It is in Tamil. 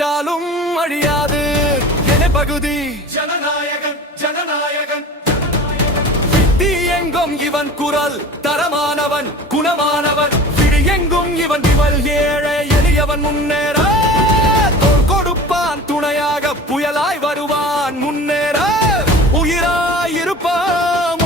அழிச்சாலும் அழியாது என பகுதி ஜனநாயகன் ஜனநாயகன் விட்டி எங்கும் இவன் குரல் தரமானவன் குணமானவன் விடி எங்கும் இவன் இவள் ஏழை எளியவன் முன்னேற தோள் கொடுப்பான் துணையாக புயலாய் வருவான் முன்னேற உயிராய் இருப்பான்